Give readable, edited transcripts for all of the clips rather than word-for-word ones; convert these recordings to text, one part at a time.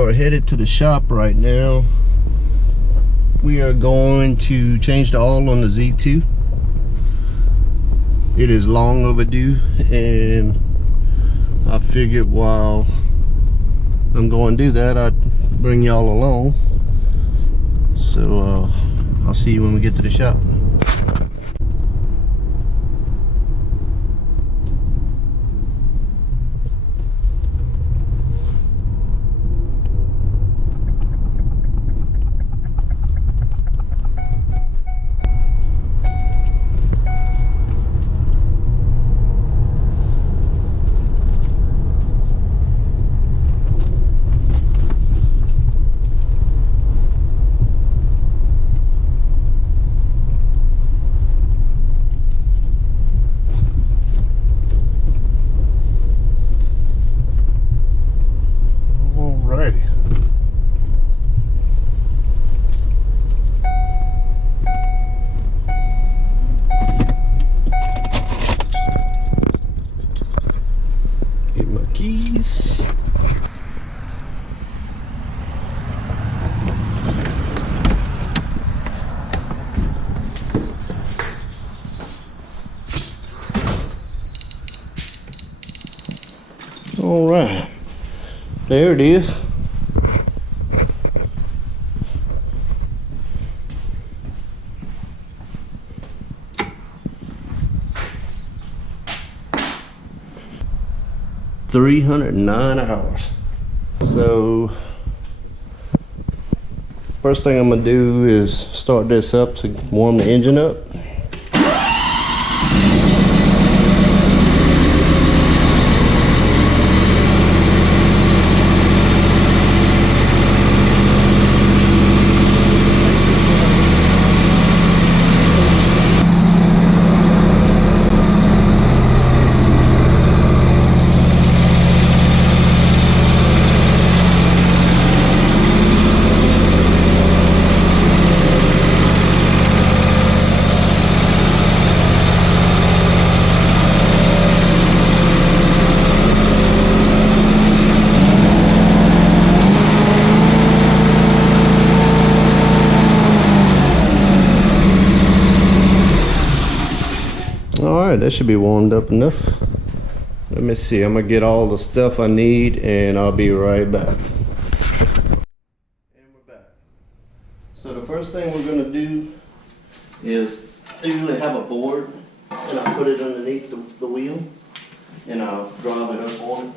are headed to the shop right now. We are going to change the oil on the Z2. It is long overdue, and I figured while I'm going to do that, I'd bring y'all along. So I'll see you when we get to the shop. Alrighty. Get my keys. All right, there it is. $309 hours. So first thing I'm gonna do is start this up to warm the engine up. Alright, that should be warmed up enough. Let me see, I'm gonna get all the stuff I need and I'll be right back. And we're back. So the first thing we're gonna do is, I usually have a board and I put it underneath the wheel and I'll drive it up on it.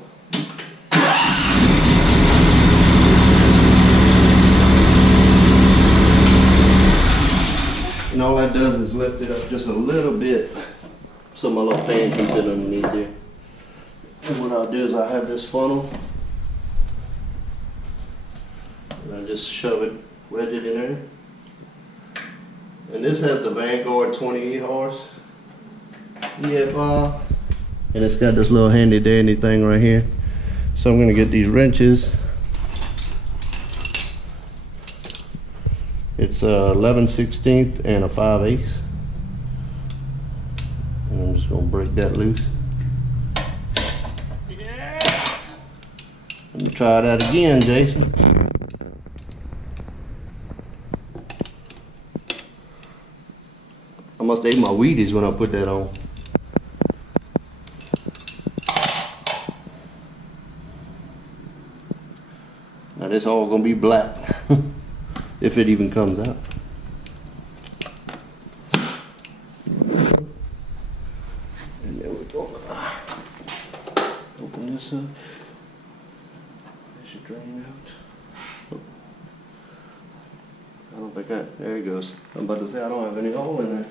And all that does is lift it up just a little bit so my little fan can fit underneath here. And what I'll do is I have this funnel and I just shove it, wedge it in there. And this has the Vanguard 28 horse EFI, and it's got this little handy dandy thing right here. So I'm gonna get these wrenches. It's a 11/16 and a 5/8. And I'm just gonna break that loose. Yeah. Let me try that again, Jason. I must have ate my Wheaties when I put that on. Now this all gonna be black. If it even comes out. And then we're going to open this up. It should drain out. I don't think there it goes. I'm about to say I don't have any hole in there.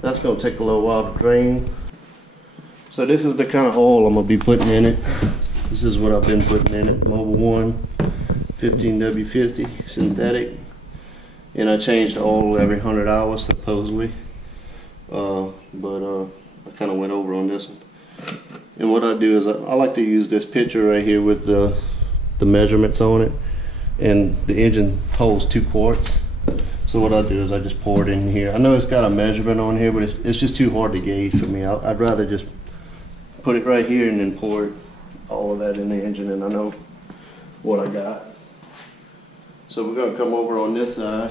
That's going to take a little while to drain. So this is the kind of oil I'm going to be putting in it. This is what I've been putting in it. Mobil 1 15W50 synthetic. And I change the oil every 100 hours supposedly. But I kind of went over on this one. And what I do is I like to use this picture right here with the measurements on it. And the engine holds 2 quarts. So what I do is I just pour it in here. I know it's got a measurement on here, but it's just too hard to gauge for me. I'd rather just put it right here and then pour all of that in the engine, and I know what I got. So we're gonna come over on this side.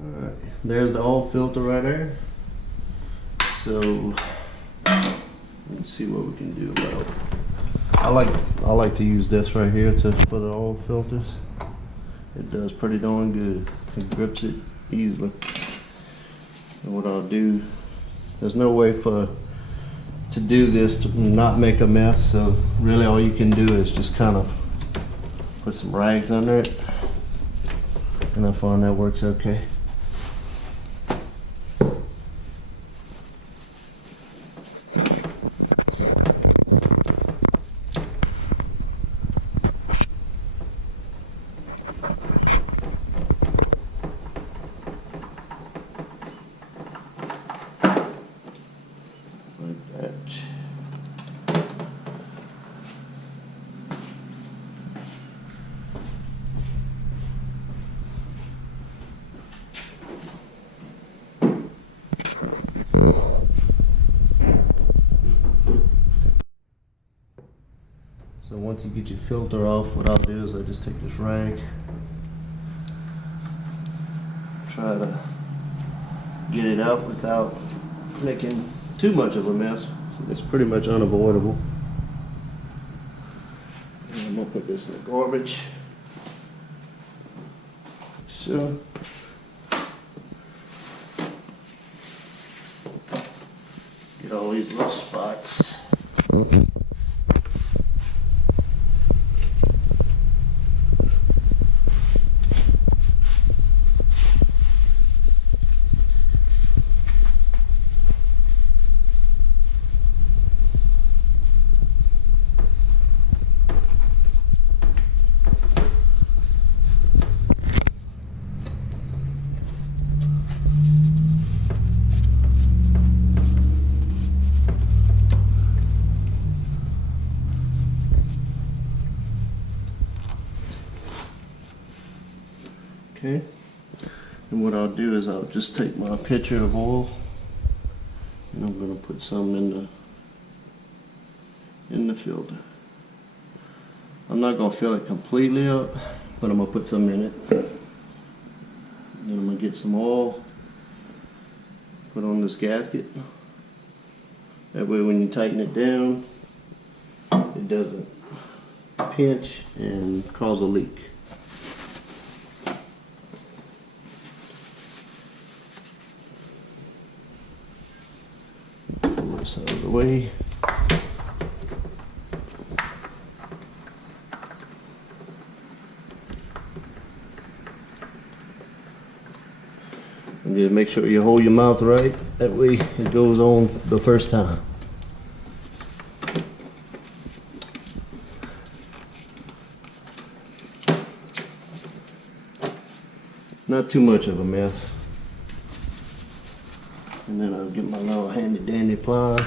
Alright, there's the oil filter right there. So let's see what we can do about it. I like to use this right here for the oil filters. It does pretty darn good. It grips it easily. And what I'll do, there's no way to do this to not make a mess, so really all you can do is just kind of put some rags under it, and I find that works okay. So once you get your filter off, what I'll do is I just take this rag, try to get it out without making too much of a mess. It's pretty much unavoidable. And I'm gonna put this in the garbage. So get all these little spots. Okay, and what I'll do is I'll just take my pitcher of oil and I'm going to put some in the filter. I'm not going to fill it completely up, but I'm going to put some in it. Then I'm going to get some oil, put on this gasket. That way when you tighten it down, it doesn't pinch and cause a leak. This out of the way. And just make sure you hold your mouth right. That way it goes on the first time. Not too much of a mess. And then I'll get my little handy dandy pliers.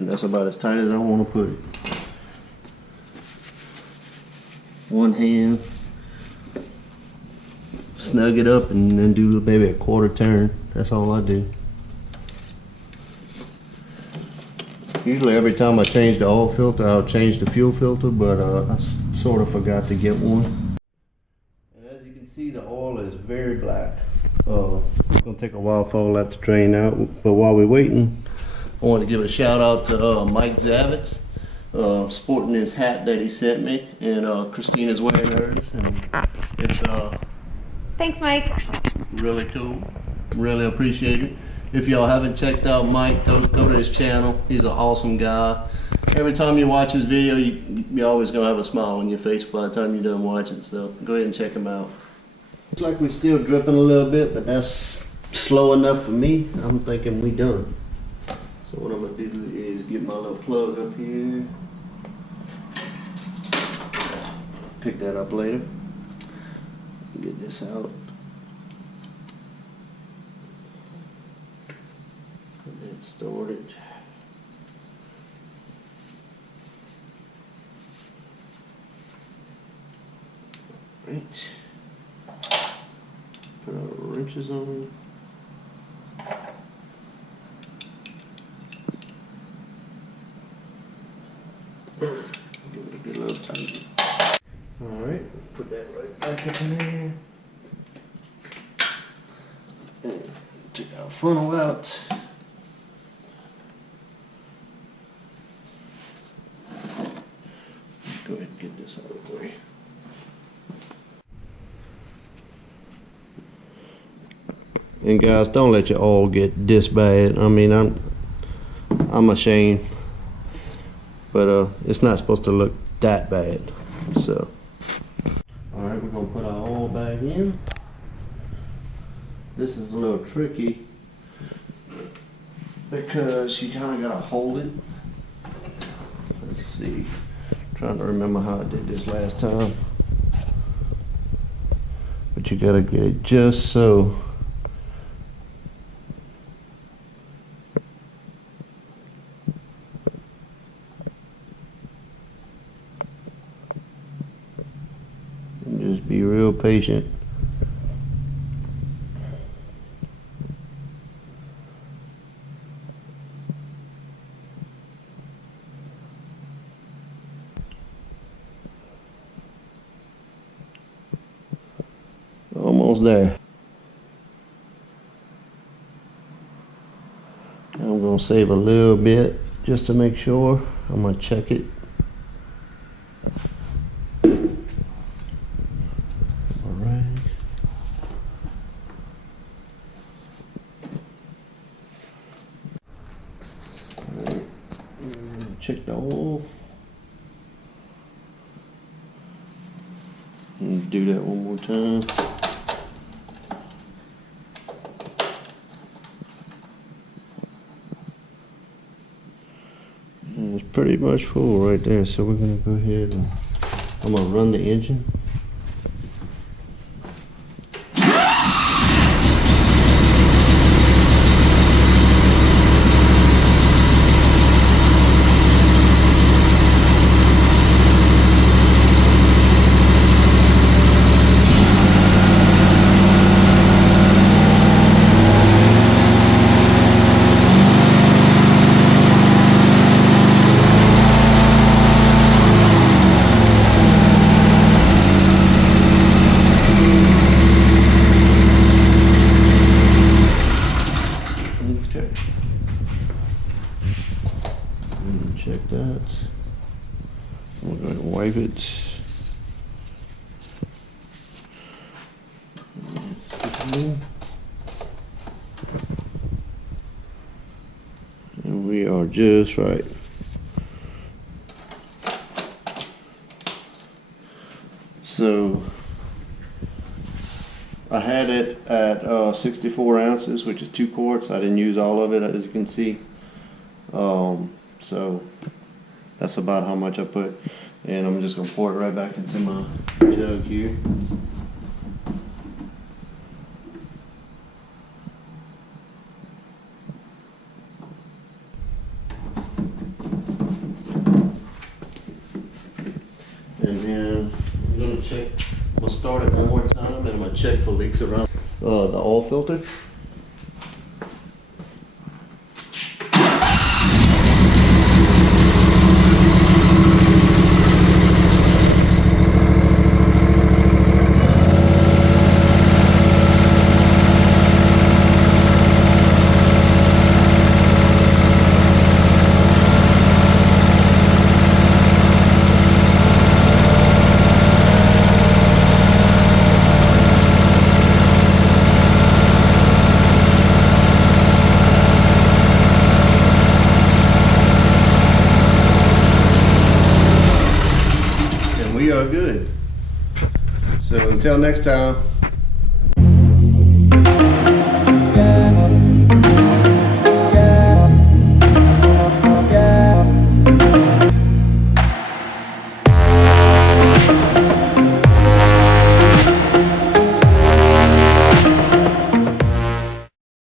And that's about as tight as I want to put it. One hand, snug it up, and then do maybe a quarter turn. That's all I do. Usually every time I change the oil filter, I'll change the fuel filter, but I sort of forgot to get one. And as you can see, the oil is very black. It's going to take a while for all that to drain out, but while we're waiting, I want to give a shout out to Mike Zavitz, sporting his hat that he sent me, and Christina's wearing hers, and it's Thanks, Mike. really cool. Really appreciate it. If y'all haven't checked out Mike, go to his channel. He's an awesome guy. Every time you watch his video, you're always gonna have a smile on your face by the time you're done watching. So go ahead and check him out. Looks like we're still dripping a little bit, but that's slow enough for me. I'm thinking we done. get my little plug up here. Pick that up later. Get this out. Put that in storage. Right. Put our wrenches on. Give it a good little tighten. Alright, put that right back up in there. And take our funnel out. Go ahead and get this out of the way. And guys, don't let your oil get this bad. I mean, I'm ashamed, but it's not supposed to look that bad. So, all right, we're gonna put our oil back in. This is a little tricky because you kind of gotta hold it. Let's see. I'm trying to remember how I did this last time, but you gotta get it just so. Just be real patient. Almost there. I'm going to save a little bit just to make sure. I'm going to check it. Check the oil. And do that one more time. And it's pretty much full right there, so we're gonna go ahead and I'm gonna run the engine. Check that. We're going to wipe it. And we are just right. So I had it at 64 ounces, which is 2 quarts. I didn't use all of it, as you can see. So that's about how much I put, and I'm just gonna pour it right back into my jug here. And then I'm gonna check, I'm gonna start it one more time, and I'm gonna check for leaks around the oil filter. We are good. So until next time.